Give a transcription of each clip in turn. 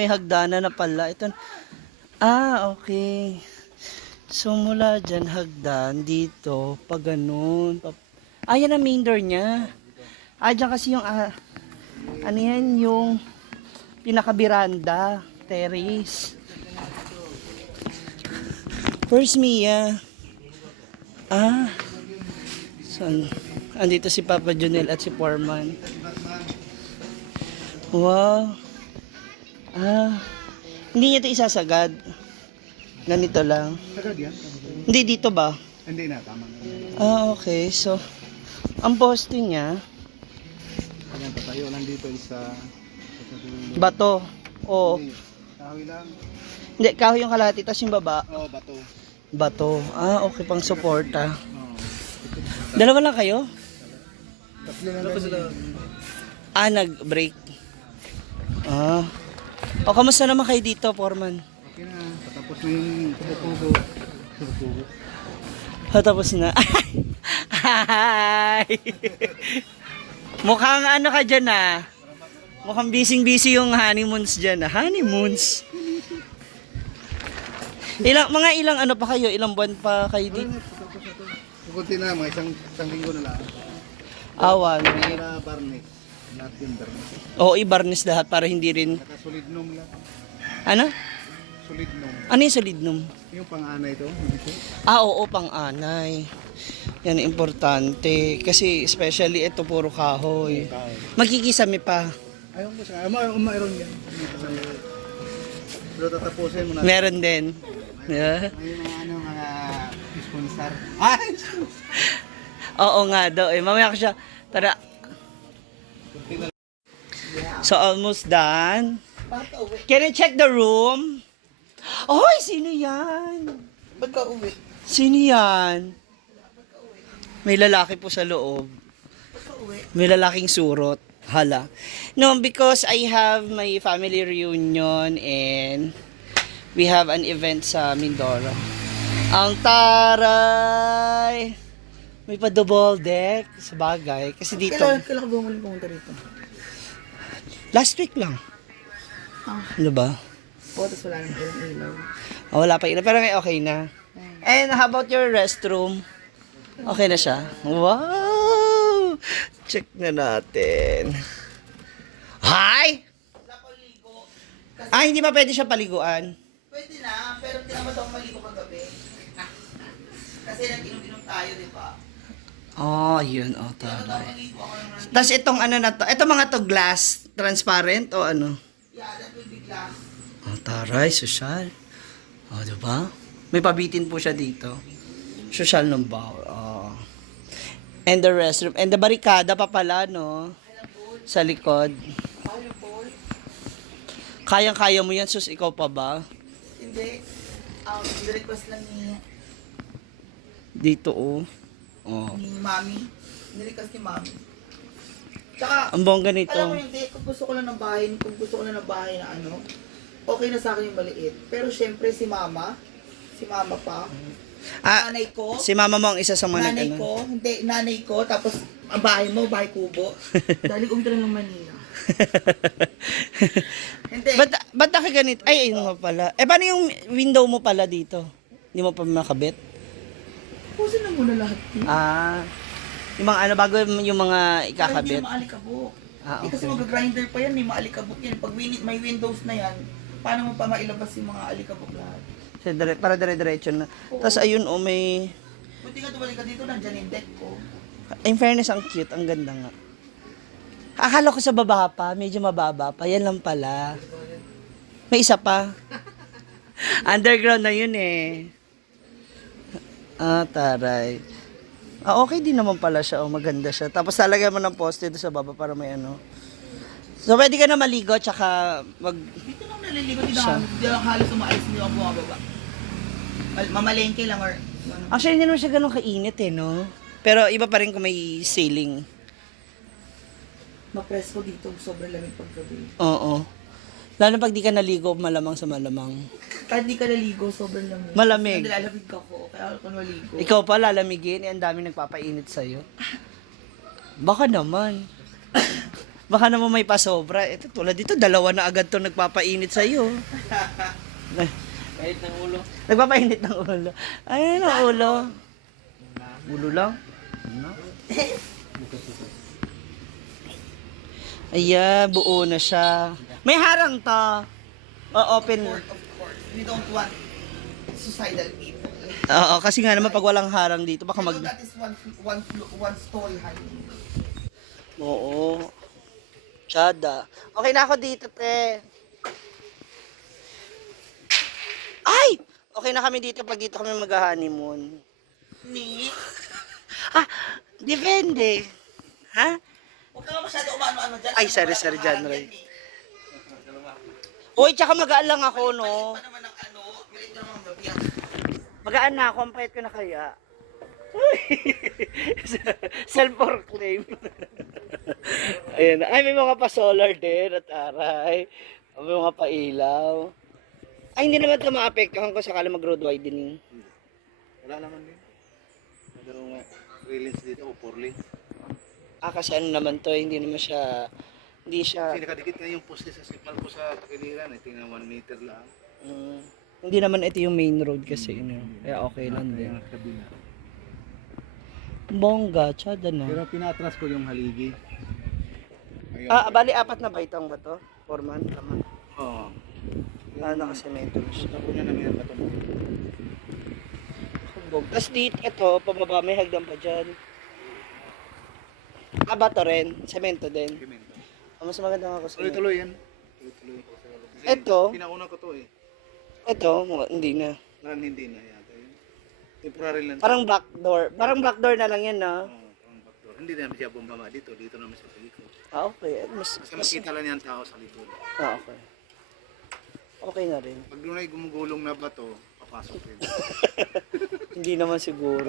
may hagdanan na pala. Ito. Okay. So, mula dyan, hagdan, dito, pag ganun. Yan ang main door niya. Dyan kasi yung, ano yan, yung pinakabiranda, terrace. Where's Mia? So, andito si Papa Junel at si Foreman. Wow. Hindi niya ito isasagad. Ganito lang. Sagad yan? Hindi dito ba? Hindi na, tama. Okay. So, ang poste niya, Ayan, patayo lang dito isa. bato. O, Hindi, kahoy lang. hindi, kahoy yung kalahati, tapos yung baba, Oo, bato. bato. Okay, pang suporta. Oo. Dalawa lang kayo? Tatlo na lang. Nag-break. Kamusta naman kayo dito, Foreman? Okay na, patapos na yung kubo-kubo. Kubo-kubo. Tapos na. Hi! Mukhang ano ka dyan Mukhang busy-busy yung honeymoons dyan Honeymoons? Mga ilang ano pa kayo? Ilang buwan pa kayo dito? Kukunti na, mga isang linggo na lang. Awan. May na barnes. Lahat yung barnes. Oo, i-barnish lahat para hindi rin... Saka solid nom lang. Ano? Solid nom. Ano yung solidnum? Yung pang-anay ito. Dito. Oo, pang-anay. Yan importante. Kasi especially ito puro kahoy. Magkikisami pa. Ayaw mo sa mayroon yan. Pero tatapusin mo na. Meron din. Yeah. May mga sponsor. Oo nga daw. Mamaya ko siya. Tara. So almost done. Can I check the room? Oy, sino yan? Ba't ka uwi? Sino yan? May lalaki po sa loob. May lalaking surot. Hala. No, because I have my family reunion and we have an event sa Mindoro. Ang taray! May pa double deck sa bagay. Kasi dito, Kailan ka bumalik pumunta rito? last week lang. Ano ba? Tapos wala nang ilaw. Wala pa ina, pero may okay na. And how about your restroom? Okay na siya? Wow! Check na natin. Hi! Hindi ba pwede siya paliguan? Pwede na, pero tinamad ako maligo kagabi. Kasi nag-inom-inom tayo, di ba? Yun. Tama. Maligo ako naman. Tapos itong ano na to, ito mga to glass, transparent o ano? Yeah, that will be glass. Taray, sosyal. Diba? May pabitin po siya dito. Sosyal ng bawal. And the restroom. And the barikada pa pala, no? Sa likod. Kayang-kaya mo yan, sus, ikaw pa ba? Hindi. Request lang Dito, ni Mami. Nirequest ni Mami. Tsaka, Ang bongga nito. alam mo hindi, kung gusto ko lang ng bahay, na ano, okay na sa akin yung maliit. Pero syempre si Mama pa, nanay ko, Si mama mo ang isa sa mga nanay ko, tapos ang bahay mo, bahay kubo. Dahil umita na ng Manila. Hindi. Ba't nakaganit? Ay, ayun nga pala. Paano yung window mo pala dito? Hindi mo pa makabit? Pusin na muna lahat. Yung mga ano, bago yung mga Para hindi ikakabit. na maalikabok. Okay. Kasi mag-grinder pa yan, may maalikabok yan. Pag may windows na yan, paano mo pa mailabas yung mga alikabok lahat? Para dire-diretso na. Tapos ayun, may... Buti nga tumalik ka dito, nandyan yung deck ko. In fairness, ang cute. Ang ganda nga. Akala ko sa baba pa, medyo mababa pa. Yan lang pala. May isa pa. Underground na yun eh. Taray. Okay din naman pala siya. Maganda siya. Tapos talagyan mo ng poste doon sa baba para may ano. So, pwede ka na maligo, tsaka Dito lang naliligo, di lang halos umaalis, hindi ako bumababa. Mamalengke lang or... Ano. Actually, hindi naman siya ganun kainit eh, no? Pero iba pa rin kung may ceiling. Mapresko dito, sobrang lamig paggabi. Oo. Lalo pag di ka naligo, malamang sa malamang. Kahit di ka naligo, sobrang lamig. Malamig. Nilalamig ako, kaya ako naligo. Ikaw pa lalamigin, ang dami nagpapainit sa'yo. Baka naman. Baka naman may pasobra. Ito, tulad dito, dalawa na agad to nagpapainit sa'yo. Kahit ng ulo. Nagpapainit ng ulo. Ayun ang ulo. Ulo lang? Ano? Ayan, buo na siya. May harang to. O, open. Of course. We don't want suicidal people. Oo, kasi nga naman pag walang harang dito, baka You know, that is one story high. Oo. Tsada. Okay na ako dito, te. Ay! Okay na kami dito pag dito kami mag-honeymoon. Ni? Ah, depende. Ha? Huwag ka nga masyado umano-ano dyan. Ay, sorry, John Ray. Uy, tsaka magaan lang ako, no? Pa naman ang ano, galit ka naman mabiyak. Magaan na ako, ang payat ko na kaya. Self-proclaim. Ayan. Ay, may mga pa-solar din at aray. May mga pa-ilaw. Ay, hindi naman ito maapektuhan ko sakala mag-road widening. Wala naman din. Mayroong 3 lanes dito o 4 lanes. Ah, kasi ano naman to, hindi naman siya, hindi siya, Kasi nakadikit nga yung poste sa signal ko sa takiliran. Tingnan 1 meter lang. hindi naman ito yung main road kasi, kaya okay lang din. Kaya kabila. Bongga, tsada na. Pero pinatras ko yung haligi. Ayun. Ah, bali, 4 na baitang ba to? Foreman, tama. Oo. Ah, nakasemento na siya. Ako niya namin ang baton. Tapos dito, ito, pababa, may hagdan pa dyan. Ah, bato rin. Semento din. Cemento. Ah, mas maganda nga ako sa Tuloy-tuloy yan. Tuloy-tuloy. Kasi Ito? Pinauna ko to eh. Ito, hindi na. Parang hindi na yata yun. Temporary lang. Parang black door. Parang black door na lang yan, no? Oo, parang backdoor. Hindi naman siya bumbaba dito. Dito naman siya sa likod. Ah, okay. Kasi makita lang yung tao sa likod. Ah, okay. Okay na rin. Pag doon ay gumugulong na bato, papasok rin. Hindi naman siguro.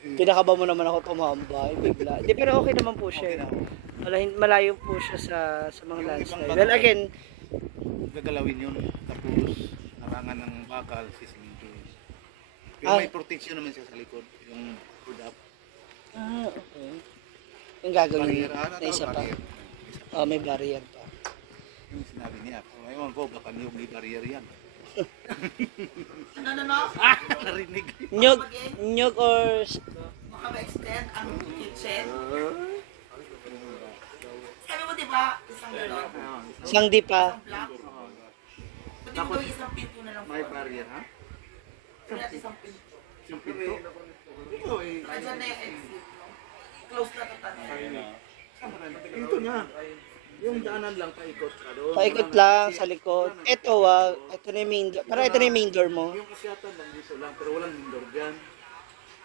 Kinakaba mo naman ako tumambay, bigla. Hindi, pero okay naman po siya. Okay na. Malayo po siya sa mga Yung landslide. ibang Well, again, Gagalawin yun. Tapos, narangan ng bakal, sisilingin. Pero Ah. may protection naman siya sa likod. Yung hood up. okay. Yung gagawin Barrier. na isa pa. Barrier. Oh, may barrier pa. Yung sinabi niya. Ngayon ko, baka niyog may barrier yan. Ano? Narinig. Nyog or Baka ma-extend ang kitchen. Sabi mo diba, isang gano'n? isang di pa. Isang block? Pwede mo gawin isang pinto na lang. May barrier, ha? Pwede natin isang pinto. Yung pinto. Ito eh. Nandiyan na yung exit, no? Close na ito tayo. Pinto na. Yung daanan lang, paikot ka doon. Paikot lang sa likod. Ito ito na yung main door. Parang ito na yung main door mo. Yung kasyatan lang dito lang, pero walang indoor dyan.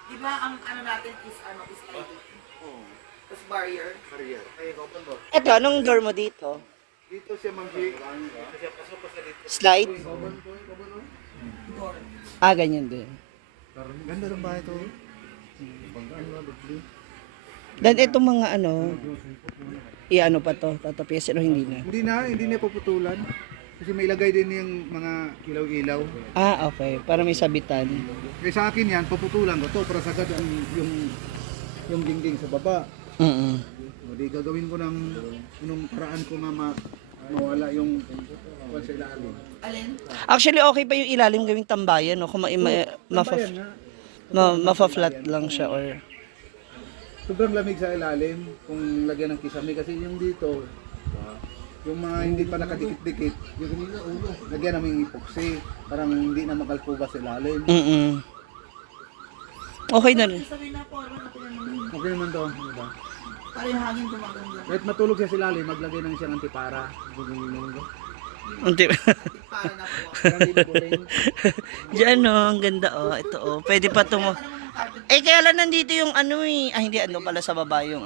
Di ba ang ano natin is sliding? Oo. Tapos barrier. Barrier. Ay, open mo. Ito, anong door mo dito? Dito siya mag-hig. Kasi pasok pa sa dito. Slide? Door. Ah, ganyan din. Ganda ng bahay to. Then itong mga i-ano pa to, tatapiasin o hindi na? Hindi na puputulan. Kasi may ilagay din yung mga ilaw-ilaw. Ah, okay. Para may sabitan. Kaya sa akin yan, puputulan ko to para sagad yung dingding sa baba. O di gagawin ko ng anong paraan ko mawala yung sa ilalim. Alin? Actually, okay pa yung ilalim gawing tambayan, no? Kung mafa-flat lang siya or... Sobrang lamig sa ilalim kung lagyan ng kisame kasi yung dito, yung mga hindi pa nakadikit-dikit, lagyan namin epoxy, parang hindi na makalpuga sa ilalim. Okay na rin. Sabihin na po, ano na pinanong. Okay naman to, diba? Para yung hangin gumaganda. Kahit matulog siya sa ilalim, maglagay na siyang antipara. Unti. Para na po. Diyan, no? Ang ganda, oh. Ito, oh. Pwede pa ito mo. Eh, kaya lang nandito yung hindi, pala sa baba yung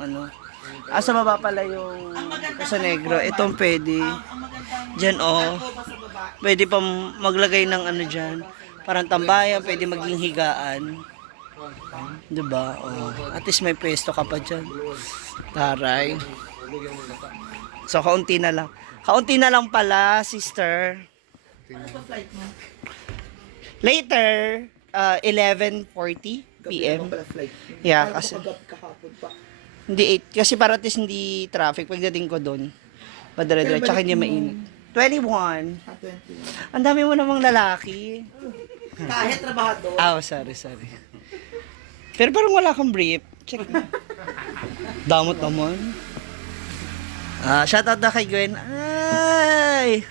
sa baba pala yung sa negro. Itong pwede. Ang magandang Diyan, oh. po ba sa baba? Pwede pa maglagay ng dyan. Parang tambayan, pwede maging higaan. Diba? Oh. At least may pwesto ka pa dyan. Taray. So, kaunti na lang. Kaunti na lang pala, sister. Ano ba flight mo? Later, 11:40 p.m. Pala flight. Yeah, Parang kasi... kapag kahapon pa. Hindi 8. Kasi para at least hindi traffic pagdating ko doon. Padala-dala. Tsaka hindi mainit. 21. 21. Ang dami mo namang lalaki. Kahit trabahador. Oh, sorry. Pero parang wala kang brief. Check. Damot naman. Shoutout na kay Gwen. Ay!